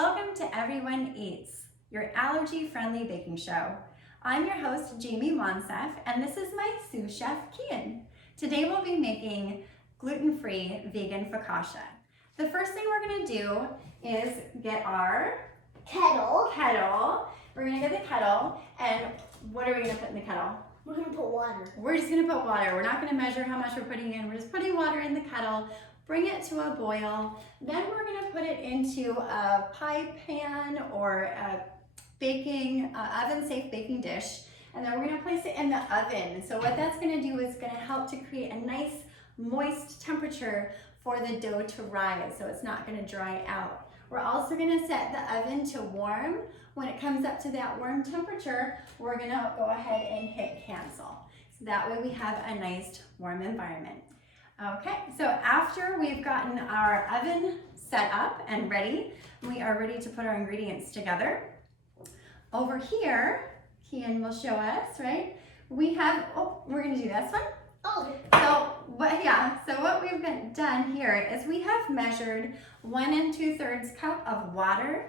Welcome to Everyone Eats, your allergy-friendly baking show. I'm your host, Jamie Wansef, and this is my sous chef, Kian. Today we'll be making gluten-free vegan focaccia. The first thing we're gonna do is get our kettle. We're gonna get the kettle, and what are we gonna put in the kettle? We're gonna put water. We're just gonna put water. We're not gonna measure how much we're putting in. We're just putting water in the kettle, bring it to a boil. Then we're gonna put it into a pie pan or a oven-safe baking dish. And then we're gonna place it in the oven. So what that's gonna do is gonna help to create a nice moist temperature for the dough to rise, so it's not gonna dry out. We're also gonna set the oven to warm. When it comes up to that warm temperature, we're gonna go ahead and hit cancel. So that way we have a nice warm environment. Okay, so after we've gotten our oven set up and ready, we are ready to put our ingredients together. Over here, Kian will show us, right? We have, we're gonna do this one. Oh. So what we've done here is we have measured 1 2/3 cup of water,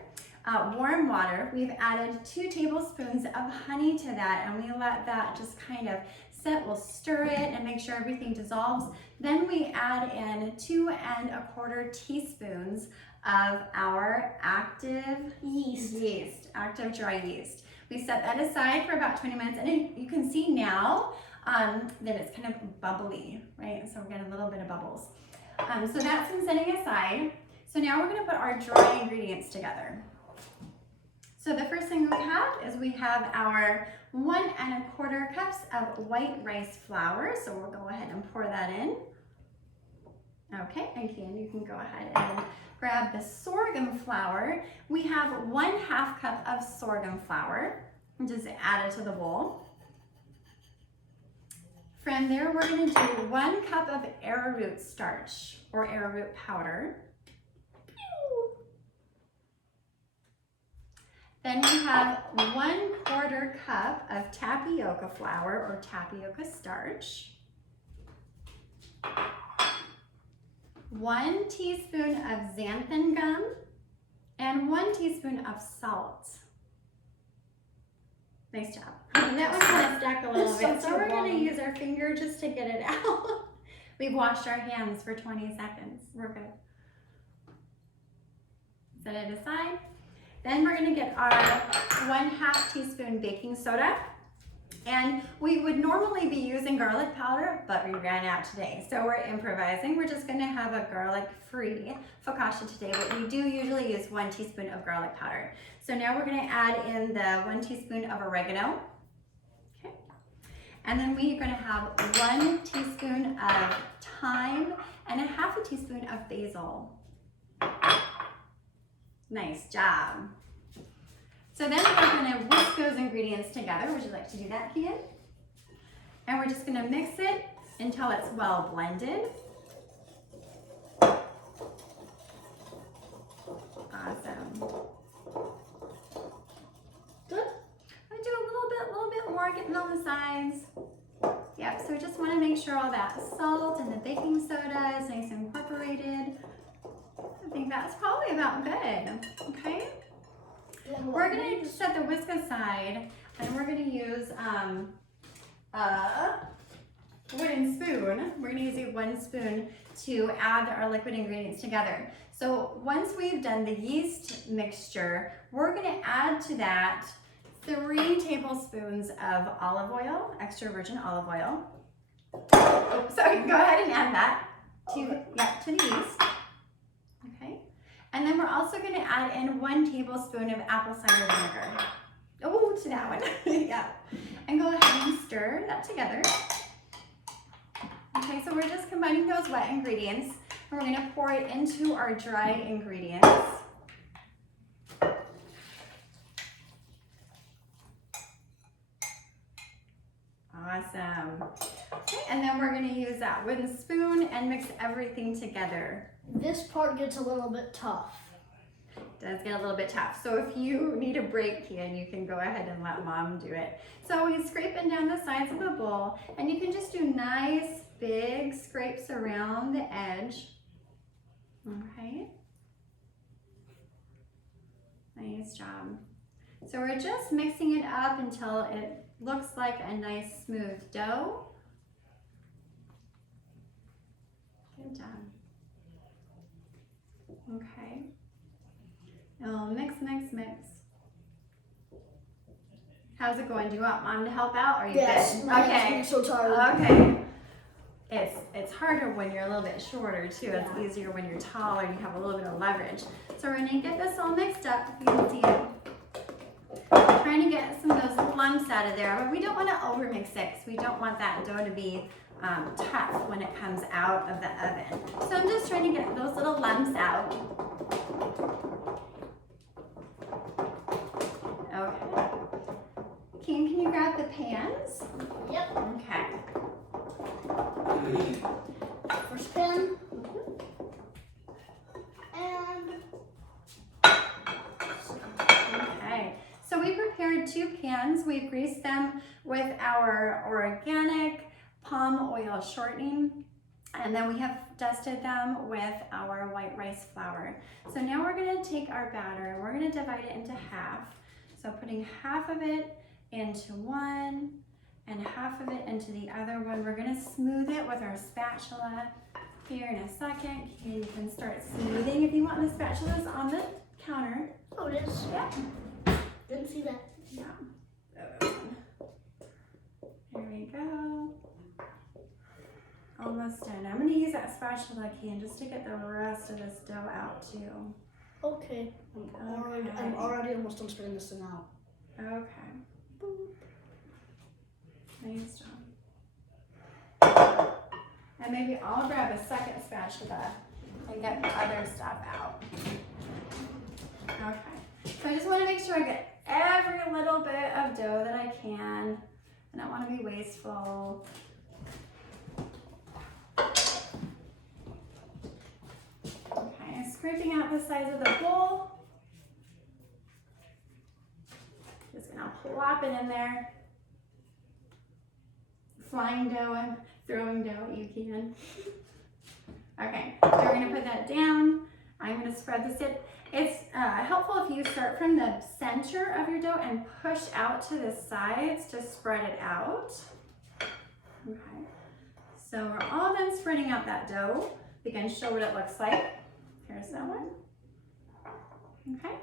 warm water. We've added 2 tablespoons of honey to that, and we let that just kind of sit. We'll stir it and make sure everything dissolves. Then we add in 2 1/4 teaspoons of our active yeast, active dry yeast. We set that aside for about 20 minutes, and you can see now that it's kind of bubbly, right? So we're getting a little bit of bubbles. So that's been setting aside. So now we're gonna put our dry ingredients together. So the first thing we have is we have our 1 1/4 cups of white rice flour. So we'll go ahead and pour that in. Okay, and Kian, you can go ahead and grab the sorghum flour. We have 1/2 cup of sorghum flour, and just add it to the bowl. From there, we're gonna do 1 cup of arrowroot starch or arrowroot powder. Then we have 1/4 cup of tapioca flour or tapioca starch. 1 teaspoon of xanthan gum and 1 teaspoon of salt. Nice job. And that one kind of stuck a little bit, so we're going to use our finger just to get it out. We've washed our hands for 20 seconds. We're good. Set it aside. Then we're going to get our 1/2 teaspoon baking soda. And we would normally be using garlic powder, but we ran out today. So we're improvising. We're just going to have a garlic-free focaccia today, but we do usually use 1 teaspoon of garlic powder. So now we're going to add in the 1 teaspoon of oregano. Okay. And then we're going to have 1 teaspoon of thyme and 1/2 teaspoon of basil. Nice job. So then we're going to whisk those ingredients together. Would you like to do that, Kian? And we're just going to mix it until it's well blended. Awesome. Good. I'm going to do a little bit more, getting on the sides. Yep, so we just want to make sure all that salt and the baking soda is nice and incorporated. I think that's probably about good. Okay. We're going to set the whisk aside, and we're going to use a wooden spoon. We're going to use a 1 spoon to add our liquid ingredients together. So once we've done the yeast mixture, we're going to add to that 3 tablespoons of olive oil, extra virgin olive oil. Oh, sorry, go ahead and add that to the yeast. Okay. And then we're also going to add in 1 tablespoon of apple cider vinegar. Oh, to that one. Yeah. And go ahead and stir that together. Okay, so we're just combining those wet ingredients. And we're going to pour it into our dry ingredients. Awesome. Okay, and then we're going to use that wooden spoon and mix everything together. This part gets a little bit tough. It does get a little bit tough. So if you need a break, Kian, you can go ahead and let Mom do it. So we're scraping down the sides of the bowl, and you can just do nice big scrapes around the edge. Okay. Nice job. So we're just mixing it up until it looks like a nice smooth dough. Good job. Okay. And we'll mix, mix, mix. How's it going? Do you want Mom to help out, or are you Yes, good? my Okay. hands are so tired. Okay. It's harder when you're a little bit shorter too. Yeah. It's easier when you're taller and you have a little bit of leverage. So we're gonna get this all mixed up. You can see it. Trying to get some of those lumps out of there, but we don't want to overmix it because we don't want that dough to be tough when it comes out of the oven. So I'm just trying to get those little lumps out. Okay. Can you grab the pans? Yep. Okay. First pan. And Okay. So we prepared 2 pans. We've greased them with our organic palm oil shortening. And then we have dusted them with our white rice flour. So now we're gonna take our batter and we're gonna divide it into half. So putting half of it into one and half of it into the other one. We're gonna smooth it with our spatula here in a second. And you can start smoothing if you want. The spatula's on the counter. oh, it is. Yeah. Didn't see that. Yeah. There we go. Almost done. I'm gonna use that spatula can just to get the rest of this dough out too. Okay. I'm already almost done spreading this thing out. Okay. Boop. Nice job. And maybe I'll grab a second spatula and get the other stuff out. Okay. So I just want to make sure I get every little bit of dough that I can. I don't want to be wasteful. Okay, scraping out the sides of the bowl. Just gonna plop it in there. Flying dough and throwing dough, you can. Okay, so we're gonna put that down. I'm gonna spread this. It's helpful if you start from the center of your dough and push out to the sides to spread it out. Okay, so we're all done spreading out that dough. We can show what it looks like. Here's that one. Okay,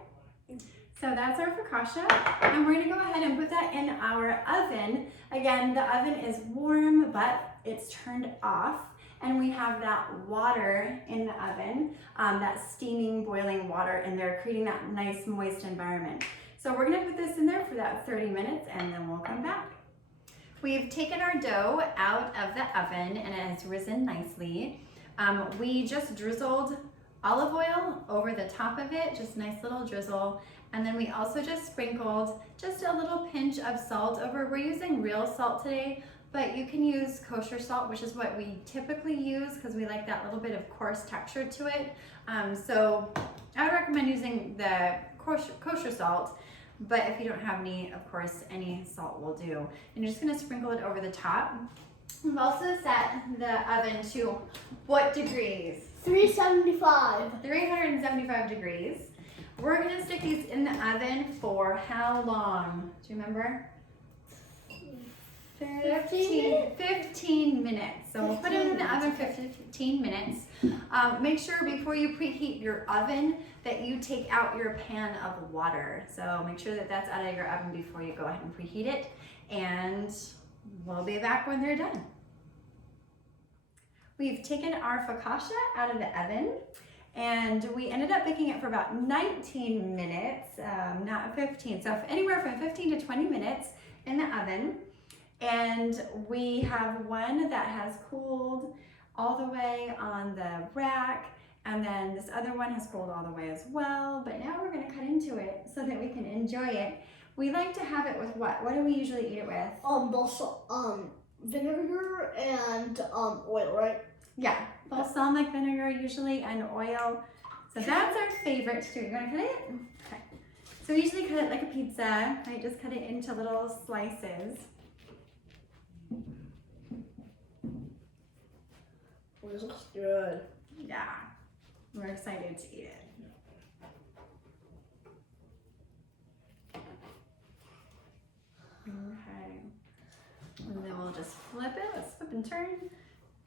so that's our focaccia, and we're gonna go ahead and put that in our oven. Again, the oven is warm, but it's turned off. And we have that water in the oven, that steaming, boiling water in there, creating that nice moist environment. So we're gonna put this in there for that 30 minutes and then we'll come back. We've taken our dough out of the oven and it has risen nicely. We just drizzled olive oil over the top of it, just nice little drizzle. And then we also just sprinkled just a little pinch of salt over. We're using real salt today, but you can use kosher salt, which is what we typically use because we like that little bit of coarse texture to it. So I would recommend using the kosher salt, but if you don't have any, of course, any salt will do. And you're just gonna sprinkle it over the top. We've also set the oven to what degrees? 375. 375 degrees. We're gonna stick these in the oven for how long? Do you remember? 15 minutes. So we'll put it in the oven for 15 minutes. Make sure before you preheat your oven that you take out your pan of water. So make sure that that's out of your oven before you go ahead and preheat it. And we'll be back when they're done. We've taken our focaccia out of the oven and we ended up baking it for about 19 minutes, not 15. So anywhere from 15 to 20 minutes in the oven. And we have one that has cooled all the way on the rack, and then this other one has cooled all the way as well. But now we're gonna cut into it so that we can enjoy it. We like to have it with what? What do we usually eat it with? Vinegar and oil, right? Yeah, balsamic vinegar usually and oil. So that's our favorite too. You wanna cut it? Okay. So we usually cut it like a pizza, right? Just cut it into little slices. This looks good. Yeah, we're excited to eat it. turn.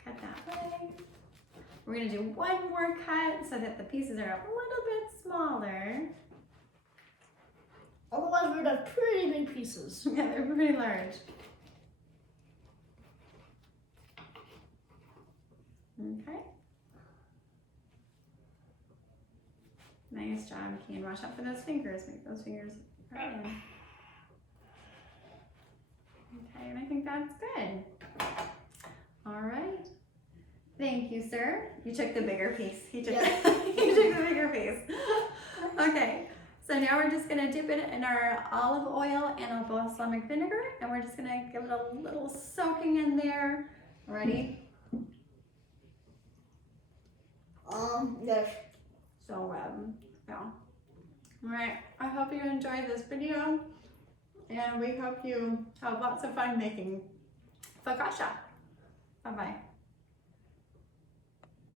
Cut that way. We're gonna do one more cut so that the pieces are a little bit smaller. Otherwise, we're gonna have pretty big pieces. Yeah, they're pretty large. Okay. Nice job, Keen. Watch out for those fingers. Make those fingers right in. Okay, and I think that's good. All right. Thank you, sir. You took the bigger piece. He took, he took the bigger piece. Okay, so now we're just gonna dip it in our olive oil and our balsamic vinegar, and we're just gonna give it a little soaking in there. Ready? Yes. So, yeah. All right, I hope you enjoyed this video, and we hope you have lots of fun making focaccia. Bye-bye.